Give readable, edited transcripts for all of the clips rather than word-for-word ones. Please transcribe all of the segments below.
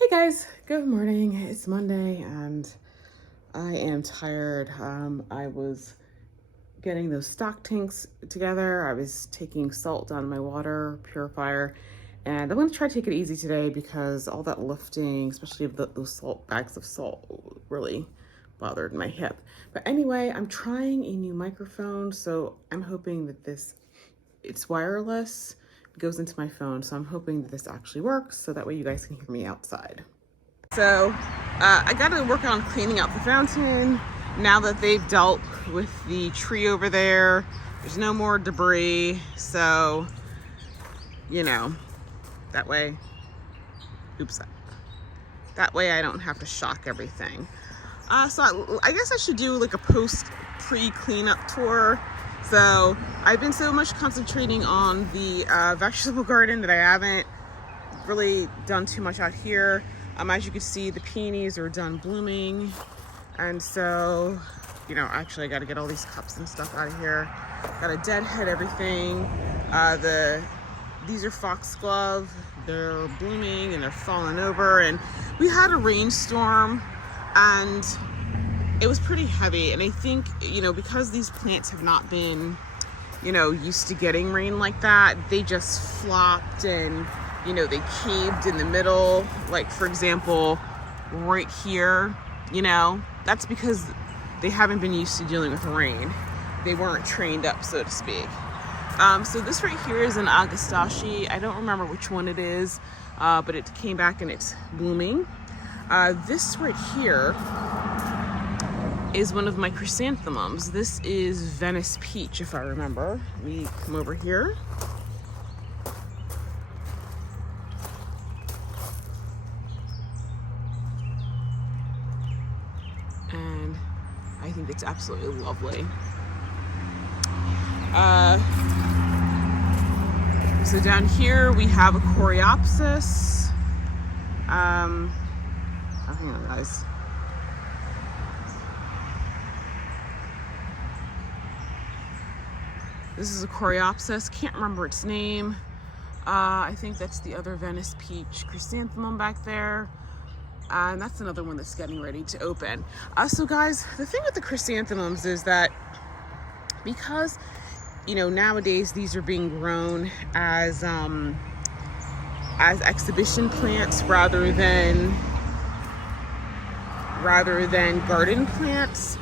Hey guys, good morning. It's Monday and I am tired. I was getting those stock tanks together. I was taking salt down my water purifier, and I'm going to try to take it easy today because all that lifting, especially of those bags of salt, really bothered my hip. But anyway, I'm trying a new microphone, so I'm hoping that it's wireless. It goes into my phone, so I'm hoping that this actually works so that way you guys can hear me outside. So I got to work on cleaning out the fountain now that they've dealt with the tree over there. There's no more debris, so that way that way I don't have to shock everything. So I guess I should do like a pre-cleanup tour. So I've been so much concentrating on the vegetable garden that I haven't really done too much out here. As you can see, the peonies are done blooming, and so actually I got to get all these cups and stuff out of here. Got to deadhead everything. These are Foxglove. They're blooming and they're falling over, and we had a rainstorm and it was pretty heavy, and I think because these plants have not been used to getting rain like that, they just flopped and they caved in the middle. Like, for example, right here, that's because they haven't been used to dealing with rain. They weren't trained up, so to speak. So this right here is an Agastache. I don't remember which one it is, but it came back and it's blooming. This right here is one of my chrysanthemums. This is Venice Peach, if I remember. Let me come over here. And I think it's absolutely lovely. So down here we have a coreopsis. Hang on, guys. This is a coreopsis. Can't remember its name. I think that's the other Venice Peach chrysanthemum back there. And that's another one that's getting ready to open. So guys, the thing with the chrysanthemums is that because nowadays these are being grown as exhibition plants rather than garden plants,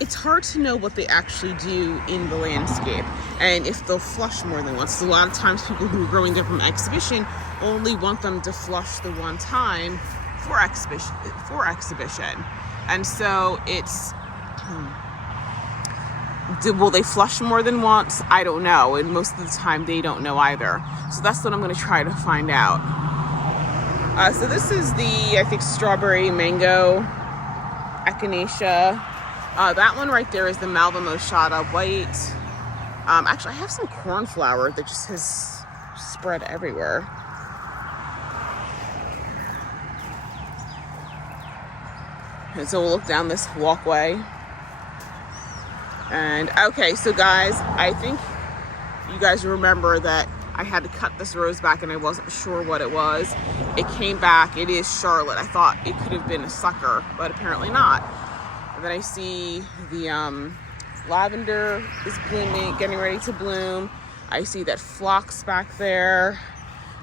it's hard to know what they actually do in the landscape and if they'll flush more than once. So a lot of times people who are growing them from exhibition only want them to flush the one time for exhibition. And so it's will they flush more than once? I don't know, and most of the time they don't know either. So that's what I'm going to try to find out. So this is the, I think, strawberry mango echinacea. That one right there is the Malva moschata white. Actually, I have some cornflower that just has spread everywhere. And so we'll look down this walkway. And okay, so guys, I think you guys remember that I had to cut this rose back and I wasn't sure what it was. It came back. It is Charlotte. I thought it could have been a sucker, but apparently not. And then I see the lavender is blooming, getting ready to bloom. I see that phlox back there.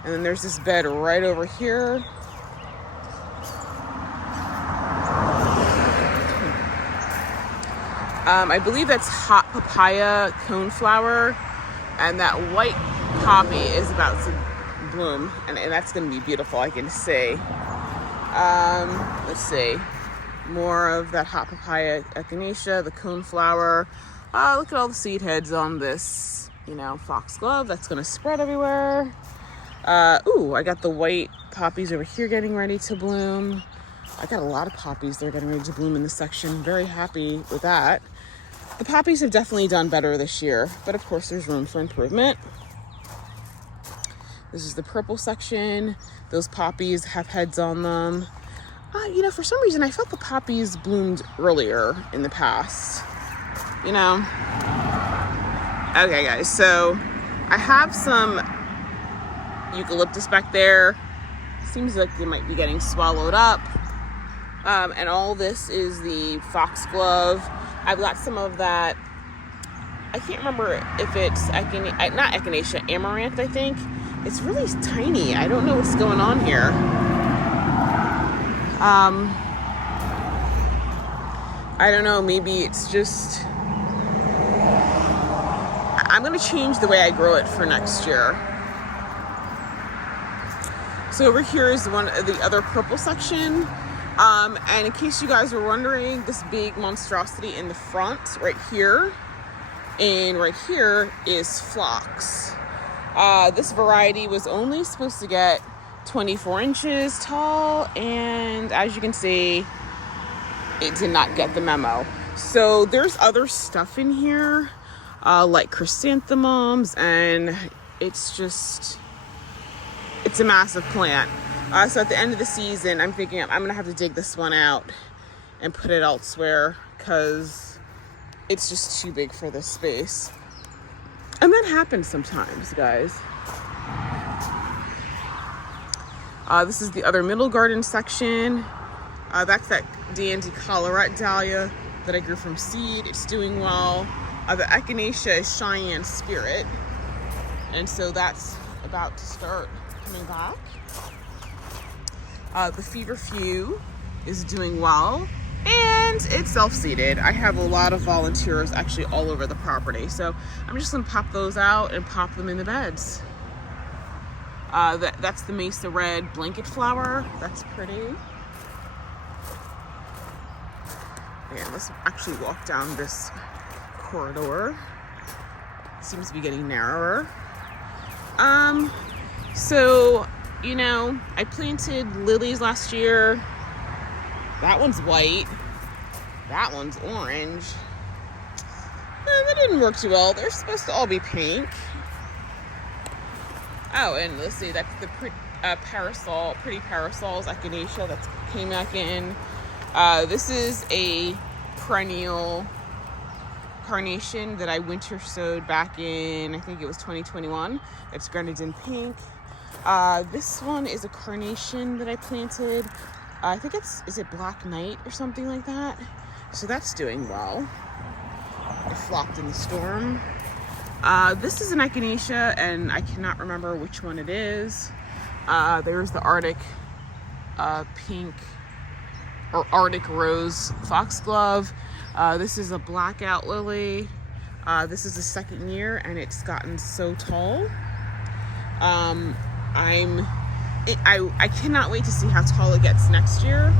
And then there's this bed right over here. I believe that's hot papaya coneflower, and that white poppy is about to bloom, and that's going to be beautiful. I can see. Let's see, more of that hot papaya echinacea, the coneflower. Look at all the seed heads on this, foxglove. That's going to spread everywhere. I got the white poppies over here getting ready to bloom. I got a lot of poppies that are getting ready to bloom in this section. Very happy with that. The poppies have definitely done better this year, but of course there's room for improvement. This is the purple section. Those poppies have heads on them. For some reason I felt the poppies bloomed earlier in the past. Okay guys, so I have some eucalyptus back there. seems like they might be getting swallowed up. And all this is the Foxglove. I've got some of that. I can't remember if it's not echinacea, amaranth, I think. It's really tiny. I don't know what's going on here. I don't know, maybe it's just, I'm gonna change the way I grow it for next year. So over here is one of the other purple section. And in case you guys were wondering, this big monstrosity in the front right here, and right here is phlox. This variety was only supposed to get 24 inches tall, and as you can see, it did not get the memo. So there's other stuff in here, like chrysanthemums, and it's a massive plant. So at the end of the season, I'm thinking I'm gonna have to dig this one out and put it elsewhere because it's just too big for this space. And that happens sometimes, guys. This is the other middle garden section. That's that Dandy Colorette Dahlia that I grew from seed. It's doing well. The echinacea is Cheyenne Spirit. And so that's about to start coming back. The feverfew is doing well. And it's self-seeded. I have a lot of volunteers actually all over the property. So I'm just gonna pop those out and pop them in the beds. That's the Mesa Red blanket flower. That's pretty. Yeah, let's actually walk down this corridor. It seems to be getting narrower. So, you know, I planted lilies last year. That one's white. That one's orange. That didn't work too well. They're supposed to all be pink. Oh, and let's see, that's the pretty parasols, echinacea that came back in. This is a perennial carnation that I winter sowed back in, I think it was 2021. It's grenadine pink. This one is a carnation that I planted. I think is it Black Knight or something like that? So that's doing well. It flopped in the storm. This is an echinacea, and I cannot remember which one it is. There's the Arctic pink or Arctic rose foxglove. This is a blackout lily. This is the second year, and it's gotten so tall. I cannot wait to see how tall it gets next year,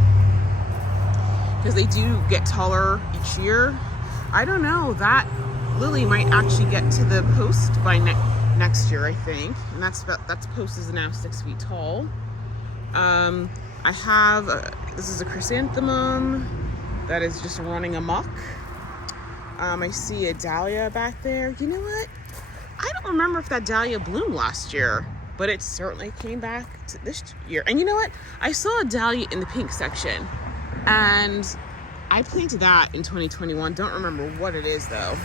because they do get taller each year. I don't know, that lily might actually get to the post by next year, I think, and that's post is now 6 feet tall. I have this is a chrysanthemum that is just running amok. I see a dahlia back there. You know what? I don't remember if that dahlia bloomed last year, but it certainly came back to this year. And you know what? I saw a dahlia in the pink section, and I planted that in 2021. Don't remember what it is though.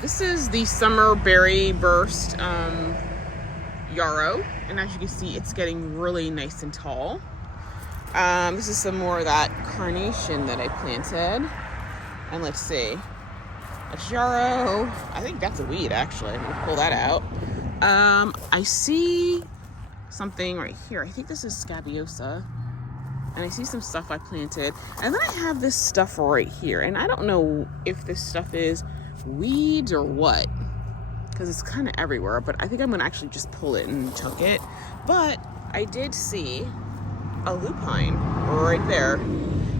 This is the summer berry burst yarrow, and as you can see, it's getting really nice and tall. This is some more of that carnation that I planted, and let's see, that's yarrow. I think that's a weed actually. I'm gonna pull that out. I see something right here. I think this is scabiosa, and I see some stuff I planted, and then I have this stuff right here, and I don't know if this stuff is weeds or what, because it's kind of everywhere, but I think I'm gonna actually just pull it and chunk it. But I did see a lupine right there,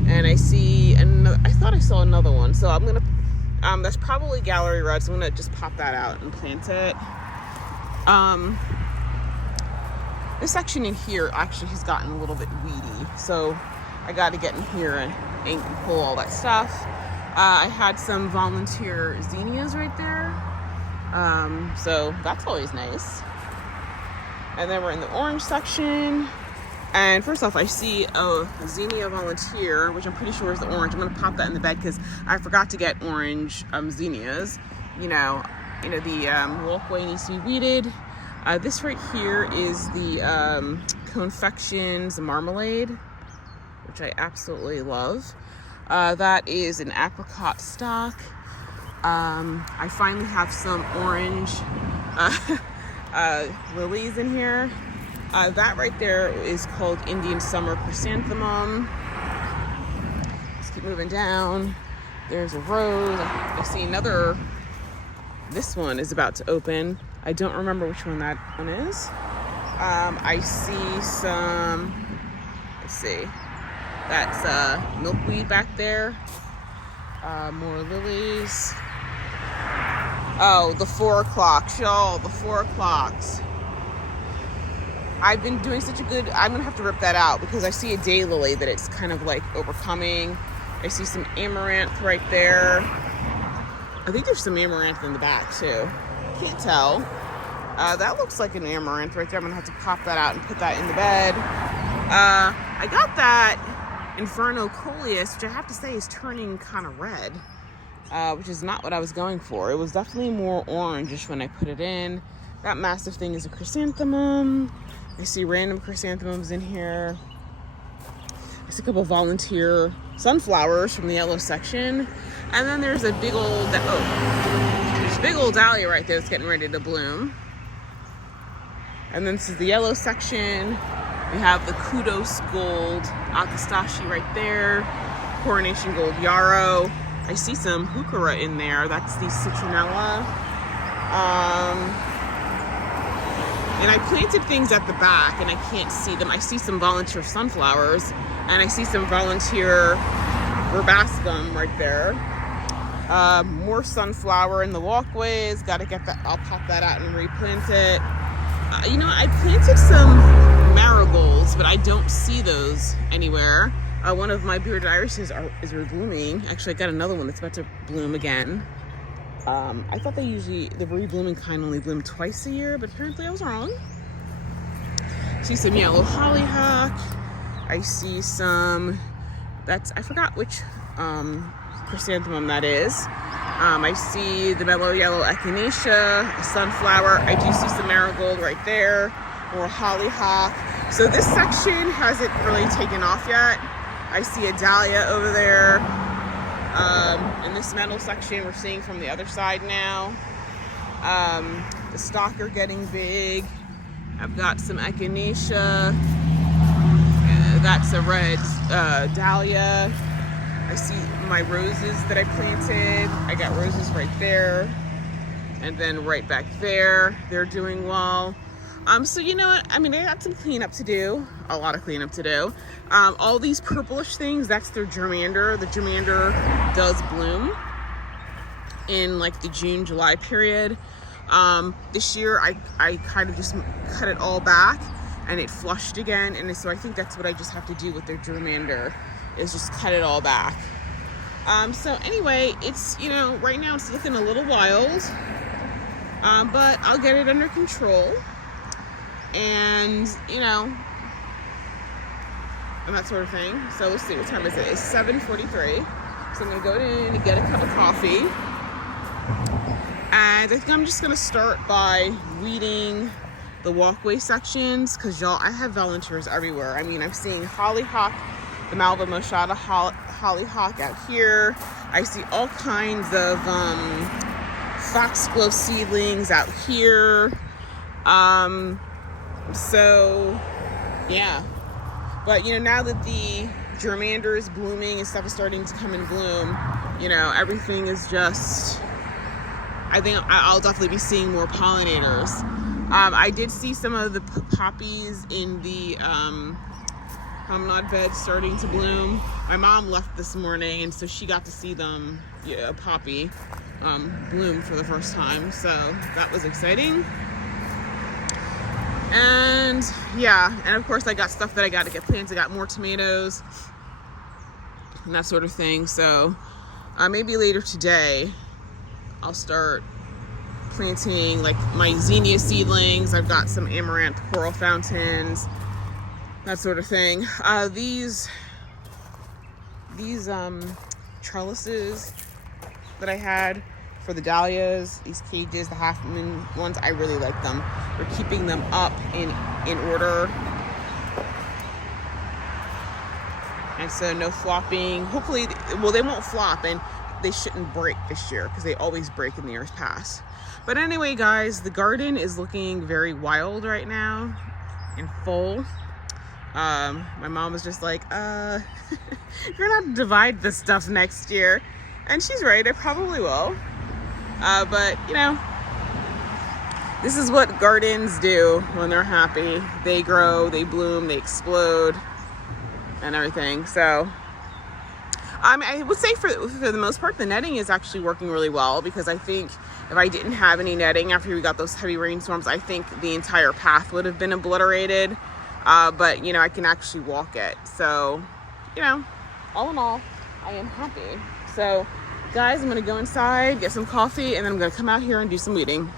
and I see another, I thought I saw another one, so I'm gonna that's probably gallery red, so I'm gonna just pop that out and plant it. This section in here actually has gotten a little bit weedy, so I got to get in here and pull all that stuff. I had some volunteer zinnias right there, so that's always nice. And then we're in the orange section, and first off, I see a zinnia volunteer, which I'm pretty sure is the orange. I'm gonna pop that in the bed because I forgot to get orange zinnias. You know, the walkway needs to be weeded. This right here is the confections marmalade, which I absolutely love. That is an apricot stock. I finally have some orange lilies in here. That right there is called Indian Summer Chrysanthemum. Let's keep moving down. There's a rose. I see another. This one is about to open. I don't remember which one that one is. I see some, let's see. That's milkweed back there. More lilies. Oh, the 4 o'clocks, y'all, the 4 o'clocks. I've been doing such a good, I'm gonna have to rip that out because I see a daylily that it's kind of like overcoming. I see some amaranth right there. I think there's some amaranth in the back too. Can't tell. That looks like an amaranth right there. I'm gonna have to pop that out and put that in the bed. I got that Inferno Coleus, which I have to say is turning kind of red, which is not what I was going for. It was definitely more orangish when I put it in. That massive thing is a chrysanthemum. I see random chrysanthemums in here. I see a couple volunteer sunflowers from the yellow section. And then there's a big old, there's a big old dahlia right there that's getting ready to bloom. And then this is the yellow section. We have the Kudos Gold Akastashi right there. Coronation Gold Yarrow. I see some heuchera in there. That's the citronella. And I planted things at the back and I can't see them. I see some volunteer sunflowers and I see some volunteer verbascum right there. More sunflower in the walkways. Got to get that. I'll pop that out and replant it. You know, I planted some marigolds, but I don't see those anywhere. One of my bearded irises is reblooming. Actually, I got another one that's about to bloom again. I thought the reblooming kind only bloom twice a year, but apparently I was wrong. See some yellow hollyhock. I see some, I forgot which chrysanthemum that is. I see the mellow yellow echinacea, a sunflower. I do see some marigold right there, or hollyhock. So this section hasn't really taken off yet. I see a dahlia over there. In this metal section, we're seeing from the other side now. The stalks are getting big. I've got some echinacea. That's a red dahlia. I see my roses that I planted. I got roses right there. And then right back there, they're doing well. So you know what? I mean, I got some cleanup to do. A lot of cleanup to do. All these purplish things, that's their germander. The germander does bloom in like the June, July period. This year, I kind of just cut it all back and it flushed again. And so I think that's what I just have to do with their germander, is just cut it all back. So anyway, it's, you know, right now it's looking a little wild, but I'll get it under control. And, you know, and that sort of thing. So let's see, what time is it? It's 7:43. So I'm gonna go in and get a cup of coffee. And I think I'm just gonna start by weeding the walkway sections, because y'all, I have volunteers everywhere. I mean, I'm seeing hollyhock, the Malva moschata hollyhock out here. I see all kinds of foxglove seedlings out here. So yeah, but you know, now that the germander is blooming and stuff is starting to come in bloom, you know, everything is just, I think I'll definitely be seeing more pollinators. I did see some of the poppies in the promenade bed starting to bloom. My mom left this morning, and so she got to see them, poppy bloom for the first time, so that was exciting. And yeah, and of course I got stuff that I got to get planted. I got more tomatoes and that sort of thing. So maybe later today I'll start planting like my zinnia seedlings. I've got some amaranth coral fountains, that sort of thing. These trellises that I had for the dahlias, these cages, the half moon ones, I really like them. We're keeping them up in order. And so no flopping. Hopefully, well, they won't flop and they shouldn't break this year because they always break in the years past. But anyway, guys, the garden is looking very wild right now and full. My mom was just like, you're gonna divide this stuff next year. And she's right, I probably will. But, you know, this is what gardens do when they're happy. They grow, they bloom, they explode, and everything. So, I would say for the most part, the netting is actually working really well, because I think if I didn't have any netting after we got those heavy rainstorms, I think the entire path would have been obliterated. But, you know, I can actually walk it. So, you know, all in all, I am happy. So, guys, I'm going to go inside, get some coffee, and then I'm going to come out here and do some weeding.